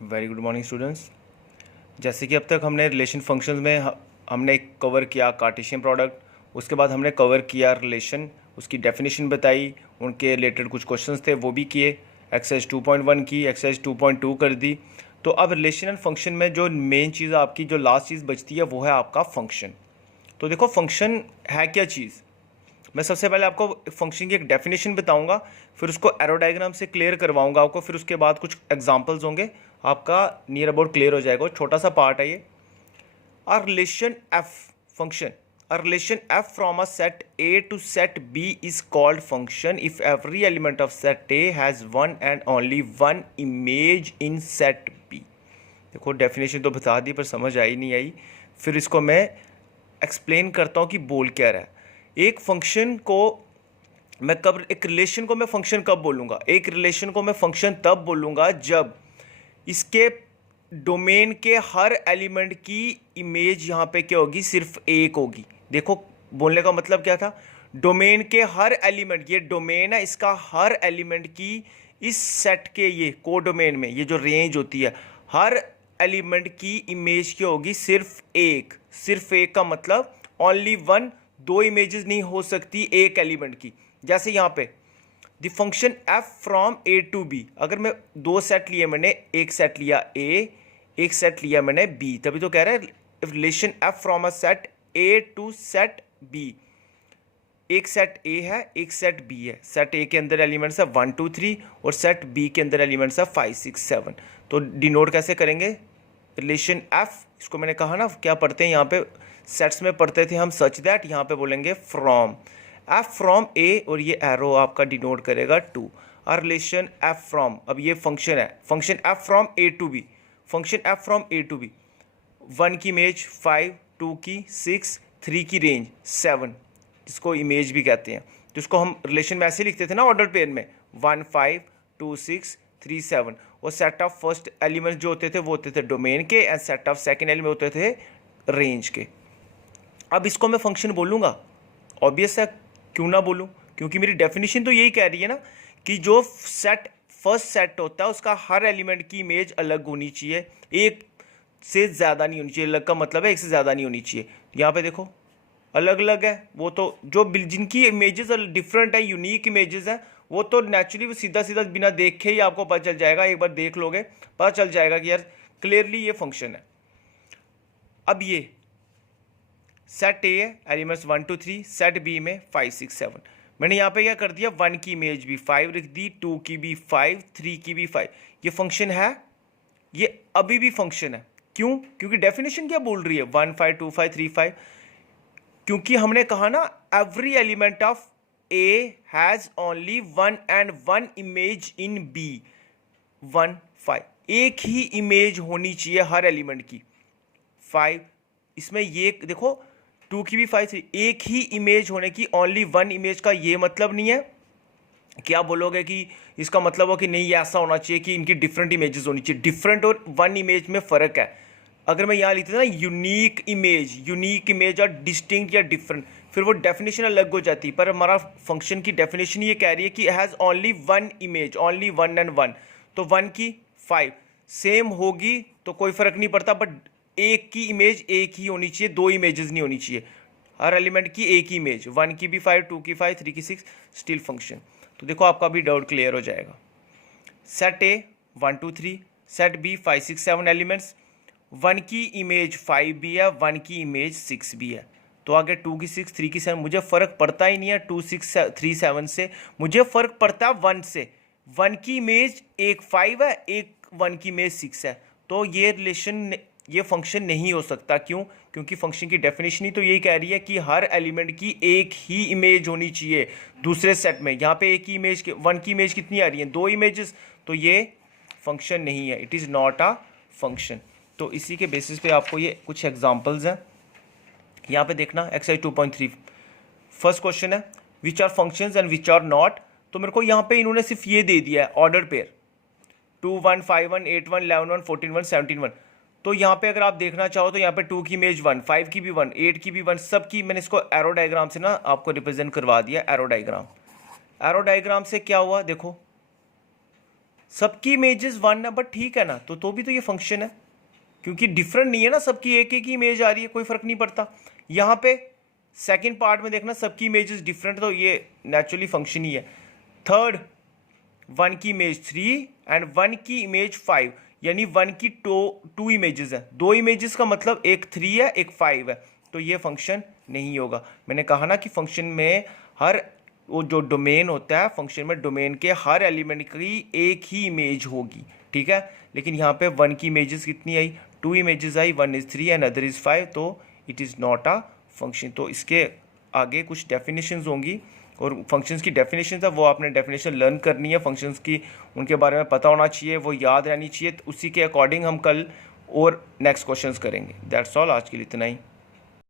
Very good morning students. जैसे कि अब तक हमने रिलेशन फंक्शंस में हमने कवर किया कार्टेशियन प्रोडक्ट, उसके बाद हमने कवर किया रिलेशन, उसकी डेफिनेशन बताई, उनके रिलेटेड कुछ क्वेश्चंस थे वो भी किए, एक्सरसाइज 2.1 की, एक्सरसाइज 2.2 कर दी। तो अब रिलेशन एंड फंक्शन में जो मेन चीज़ आपकी जो लास्ट चीज़ बचती है वो है आपका फंक्शन। तो देखो फंक्शन है क्या चीज़। मैं सबसे पहले आपको फंक्शन की एक डेफिनेशन बताऊंगा, फिर उसको एरो डायग्राम से क्लियर करवाऊंगा आपको, फिर उसके बाद कुछ एग्जांपल्स होंगे, आपका नियर अबाउट क्लियर हो जाएगा। छोटा सा पार्ट है ये। A relation F function, a relation F from a set A to set B is called function if every element of set A has one and only one image in set B. देखो definition तो बता दी पर समझ आई नहीं आई, फिर इसको मैं explain करता हूँ कि बोल क्या रहा है। एक फंक्शन को मैं कब, एक रिलेशन को मैं फंक्शन कब बोलूँगा, एक रिलेशन को मैं फंक्शन तब बोलूँगा जब इसके डोमेन के हर एलिमेंट की इमेज यहाँ पे क्या होगी, सिर्फ एक होगी। देखो बोलने का मतलब क्या था, डोमेन के हर एलिमेंट, ये डोमेन है, इसका हर एलिमेंट की इस सेट के ये को डोमेन में ये जो रेंज होती है, हर एलिमेंट की इमेज क्या होगी, सिर्फ एक। सिर्फ एक का मतलब ओनली वन, दो इमेजेस नहीं हो सकती एक एलिमेंट की। जैसे यहाँ पे the function F from A to B, अगर मैं दो सेट लिए, मैंने एक सेट लिया ए, एक सेट लिया मैंने बी, तभी तो कह रहा है relation F from a set A to set B. एक सेट ए है, एक सेट बी है। सेट ए के अंदर एलिमेंट्स है 1 2 3 और सेट बी के अंदर एलिमेंट्स है 5 6 7। तो डिनोट कैसे करेंगे रिलेशन एफ, इसको मैंने कहा ना क्या पढ़ते हैं यहाँ पे, सेट्स में पढ़ते थे हम सच दैट, यहाँ पे बोलेंगे फ्रॉम एफ फ्रॉम ए, और ये एरो आपका डिनोट करेगा टू। और रिलेशन एफ फ्रॉम, अब ये फंक्शन है, function F from A to B, function F from A to B, 1 की इमेज 5, 2 की 6, 3 की रेंज 7, जिसको इमेज भी कहते हैं। तो इसको हम रिलेशन में ऐसे लिखते थे ना ऑर्डर पेयर में, 1 5 2 6 3 7। और सेट ऑफ फर्स्ट एलिमेंट जो होते थे वो होते थे डोमेन के, and set of second element होते थे रेंज के। अब इसको मैं फंक्शन बोलूँगा, ऑब्वियस है, क्यों ना बोलूँ, क्योंकि मेरी डेफिनेशन तो यही कह रही है ना कि जो सेट फर्स्ट सेट होता है उसका हर एलिमेंट की इमेज अलग होनी चाहिए, एक से ज़्यादा नहीं होनी चाहिए। अलग का मतलब है एक से ज़्यादा नहीं होनी चाहिए। यहाँ पे देखो अलग अलग है, वो तो जो जिनकी इमेजेस डिफरेंट है, यूनिक इमेजेस हैं, वो तो नेचुरली वो सीधा सीधा बिना देखे ही आपको पता चल जाएगा, एक बार देख लोगे पता चल जाएगा कि यार क्लियरली ये फंक्शन है। अब ये सेट ए है, एलिमेंट्स 1 2 3, सेट बी में 5 6 7। मैंने यहाँ पे क्या कर दिया, 1 की इमेज भी 5 लिख दी, 2 की भी 5, 3 की भी 5। ये फंक्शन है, ये अभी भी फंक्शन है। क्यों? क्योंकि डेफिनेशन क्या बोल रही है, 1 5 2 5 3 5। क्योंकि हमने कहा ना every element of A has only one and one image in B, 1 5, एक ही इमेज होनी चाहिए हर एलिमेंट की। 5 इसमें ये देखो, 2 की भी 5 3, एक ही इमेज होने की, ओनली वन इमेज का ये मतलब नहीं है कि आप बोलोगे कि इसका मतलब हो कि नहीं ये ऐसा होना चाहिए कि इनकी डिफरेंट इमेजेस होनी चाहिए। डिफरेंट और वन इमेज में फ़र्क है। अगर मैं यहाँ लिखता था ना यूनिक इमेज और डिस्टिंक्ट या डिफरेंट, फिर वो डेफिनेशन अलग हो जाती। पर हमारा फंक्शन की डेफिनेशन ये कह रही है कि has only one image, only one and one. तो 1 की 5 सेम होगी तो कोई फ़र्क नहीं पड़ता, बट एक की इमेज एक ही होनी चाहिए, दो इमेजेस नहीं होनी चाहिए। हर एलिमेंट की एक ही इमेज, 1 की भी 5, 2 की 5, 3 की 6, स्टिल फंक्शन। तो देखो आपका भी डाउट क्लियर हो जाएगा। Set A 1 2 3, set B 5 6 7 elements, 1 की इमेज 5 भी है, 1 की इमेज 6 भी है। तो आगे 2 की 6, 3 की 7, मुझे फ़र्क पड़ता ही नहीं है 2 6 3 7 से, मुझे फ़र्क पड़ता है 1 से। 1 की इमेज एक 5 है, एक 1 की इमेज 6 है। तो ये रिलेशन, ये फंक्शन नहीं हो सकता। क्यों? क्योंकि फंक्शन की डेफिनेशन ही तो यही कह रही है कि हर एलिमेंट की एक ही इमेज होनी चाहिए दूसरे सेट में। यहाँ पे एक ही इमेज के 1 की इमेज कितनी आ रही है, दो इमेजेस, तो ये फंक्शन नहीं है, it is not a function. तो इसी के बेसिस पे आपको ये कुछ एग्जांपल्स हैं, यहाँ पे देखना। एक्सरसाइज 2.3 फर्स्ट क्वेश्चन है, which are functions and which are not. तो मेरे को यहाँ पे इन्होंने सिर्फ ये दे दिया है ऑर्डर पेयर, 2 1 5 1 8 1 11 1 14 1 17 1। तो यहाँ पे अगर आप देखना चाहो तो यहाँ पे 2 की इमेज 1, 5 की भी 1, 8 की भी 1, सब की मैंने इसको एरो डायग्राम से ना आपको रिप्रेजेंट करवा दिया। एरो डायग्राम से क्या हुआ देखो, सबकी इमेजेस 1 है, बट ठीक है ना, तो भी तो ये फंक्शन है, क्योंकि डिफरेंट नहीं है ना, सबकी एक एक ही इमेज आ रही है, कोई फर्क नहीं पड़ता। यहाँ पे सेकंड पार्ट में देखना सबकी इमेजेस डिफरेंट, तो ये नेचुरली फंक्शन ही है। थर्ड, 1 की इमेज 3 एंड 1 की इमेज 5, यानी 1 की टू इमेजेस हैं, 2 इमेजेस का मतलब एक 3 है एक 5 है, तो ये फंक्शन नहीं होगा। मैंने कहा ना कि फंक्शन में हर वो जो डोमेन होता है, फंक्शन में डोमेन के हर एलिमेंट की एक ही इमेज होगी, ठीक है। लेकिन यहाँ पे 1 की इमेजेस कितनी आई, 2 images I, 1 is 3 and other is 5, तो it is not a function. तो इसके आगे कुछ डेफिनेशंस होंगी, और फंक्शंस की डेफिनेशन है वो आपने डेफिनेशन लर्न करनी है, फंक्शंस की उनके बारे में पता होना चाहिए, वो याद रहनी चाहिए, तो उसी के अकॉर्डिंग हम कल और नेक्स्ट क्वेश्चंस करेंगे। दैट्स ऑल, आज के लिए इतना ही।